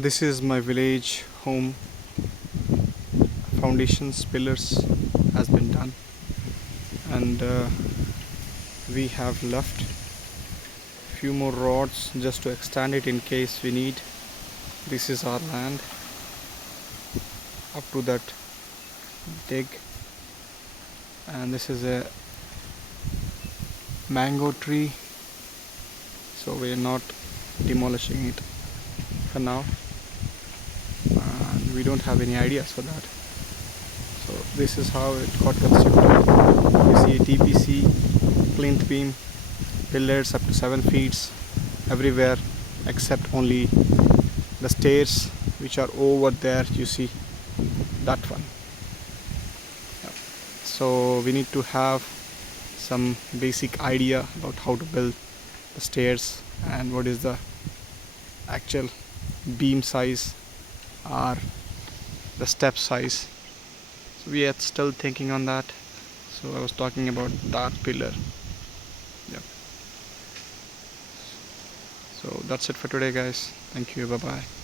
This is my village home. Foundations, pillars has been done, and we have left few more rods just to extend it in case we need. This is our land up to that dig, and this is a mango tree, so we are not demolishing it for now, and we don't have any ideas for that. So this is how it got constructed. You see a TPC plinth beam, pillars up to 7 feet everywhere except only the stairs which are over there. You see that one. So we need to have some basic idea about how to build the stairs and what is the actual beam size or the step size. So we are still thinking on that. So I was talking about that pillar. Yeah. So that's it for today, guys. Thank you. Bye bye.